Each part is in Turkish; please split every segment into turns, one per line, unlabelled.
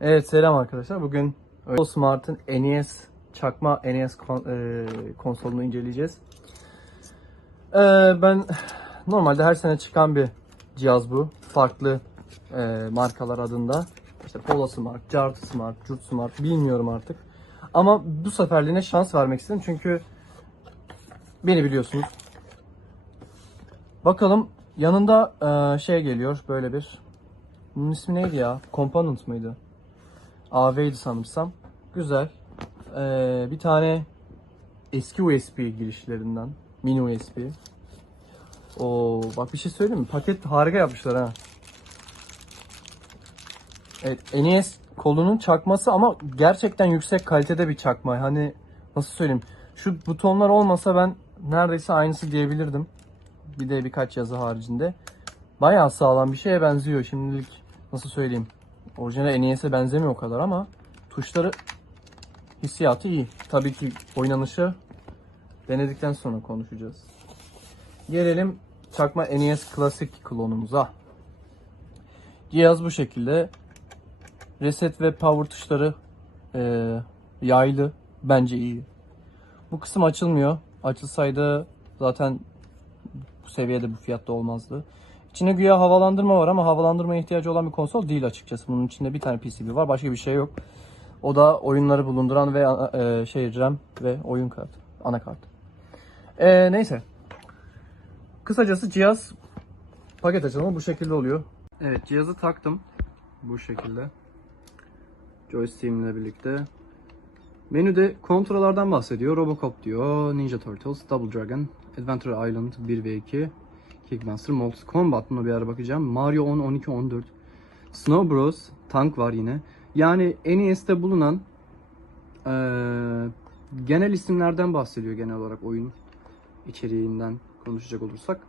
Evet selam arkadaşlar. Bugün Smart'ın NES çakma NES kon- e, konsolunu inceleyeceğiz. E, ben normalde her sene çıkan bir cihaz bu. Farklı e, markalar adında. İşte Polo Smart, Jart Smart, Jut Smart bilmiyorum artık. Ama bu seferliğine şans vermek istedim çünkü beni biliyorsunuz. Bakalım yanında e, şey geliyor böyle bir bunun ismi neydi ya? Component mıydı? AV'ydi sanırsam. Güzel. Ee, bir tane eski USB girişlerinden. Mini USB. Oo, bak bir şey söyleyeyim mi? Paket harika yapmışlar ha. Evet, NES kolunun çakması ama gerçekten yüksek kalitede bir çakma. Hani nasıl söyleyeyim? Şu butonlar olmasa ben neredeyse aynısı diyebilirdim. Bir de birkaç yazı haricinde. Bayağı sağlam bir şeye benziyor şimdilik. Nasıl söyleyeyim? Orijinal NES'e benzemiyor o kadar ama tuşları hissiyatı iyi. Tabii ki oynanışı denedikten sonra konuşacağız. Gelelim çakma NES klasik klonumuza. Cihaz bu şekilde. Reset ve power tuşları eee, yaylı. Bence iyi. Bu kısım açılmıyor. Açılsaydı zaten bu seviyede bu fiyatta olmazdı. İçinde güya havalandırma var ama havalandırmaya ihtiyacı olan bir konsol değil açıkçası. Bunun içinde bir tane PCB var. Başka bir şey yok. O da oyunları bulunduran ve e, şey RAM ve oyun kartı. Anakart. E, neyse. Kısacası cihaz paket açılımı bu şekilde oluyor. Evet cihazı taktım. Bu şekilde. Joystick'imle birlikte. Menüde kontrollerden bahsediyor. Robocop diyor. Ninja Turtles, Double Dragon, Adventure Island 1 ve 2, Kickmaster, Mortal Kombat buna bir ara bakacağım. Mario 10, 12, 14. Snow Bros. Tank var yine. Yani NES'te bulunan eee, genel isimlerden bahsediyor genel olarak oyun içeriğinden konuşacak olursak.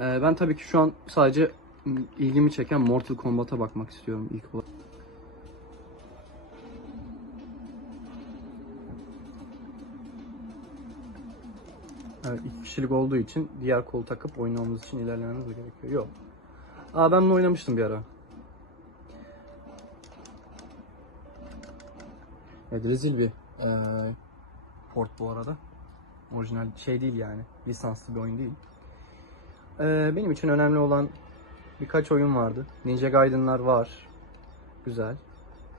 Eee, ben tabii ki şu an sadece ilgimi çeken Mortal Kombat'a bakmak istiyorum ilk olarak. Evet, kişilik olduğu için diğer kolu takıp oynamamız için ilerlememiz gerekiyor. Yok. Aa ben bunu oynamıştım bir ara. Evet rezil bir eee, port bu arada. Orijinal şey değil yani. Lisanslı bir oyun değil. Eee, benim için önemli olan birkaç oyun vardı. Ninja Gaiden'lar var. Güzel.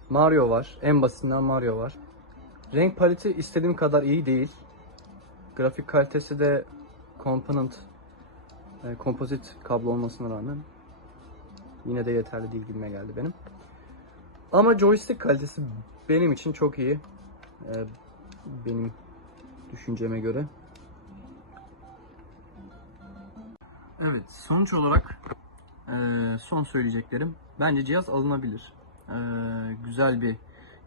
Mario var. En basitinden Mario var. Renk paleti istediğim kadar iyi değil. Grafik kalitesi de component e, kompozit kablo olmasına rağmen yine de yeterli değil gibime geldi benim. Ama joystick kalitesi benim için çok iyi. E, benim düşünceme göre. Evet, sonuç olarak e, son söyleyeceklerim. Bence cihaz alınabilir. E, güzel bir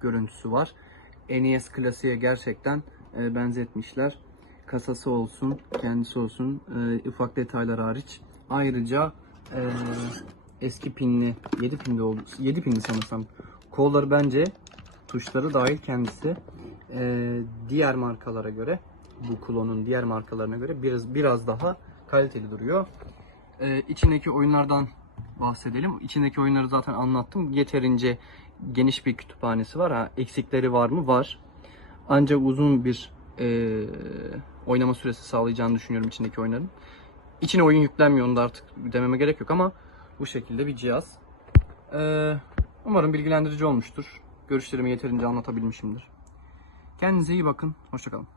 görüntüsü var. NES klasiğe gerçekten e, benzetmişler. Kasası olsun, kendisi olsun, e, ufak detaylar hariç. Ayrıca e, eski pinli, 7 pinli oldu, 7 pinli sanırsam. Kolları bence tuşları dahil kendisi e, diğer markalara göre bu klonun diğer markalarına göre biraz biraz daha kaliteli duruyor. E, içindeki oyunlardan bahsedelim. İçindeki oyunları zaten anlattım. Yeterince geniş bir kütüphanesi var. Ha, eksikleri var mı? Var. Ancak uzun bir e, oynama süresi sağlayacağını düşünüyorum içindeki oyunların. İçine oyun yüklenmiyor onu da artık dememe gerek yok ama bu şekilde bir cihaz. E, umarım bilgilendirici olmuştur. Görüşlerimi yeterince anlatabilmişimdir. Kendinize iyi bakın. Hoşçakalın.